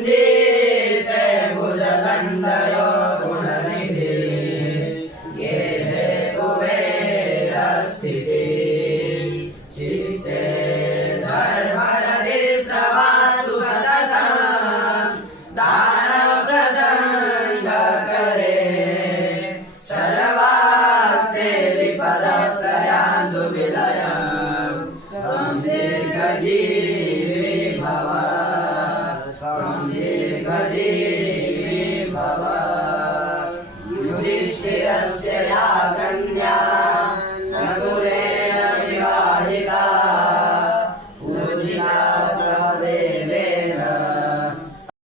वन्दिते भुजदण्डयो गुणनिधि गेहे कुबेरस्थिति चित्ते धर्मरति स्रवास्तु सततं दानप्रसङ्गकरे सर्वास्ते विपदप्रयान्तु विलयं त्वं दीर्घजीवी भव त्वं दीर्घजीवी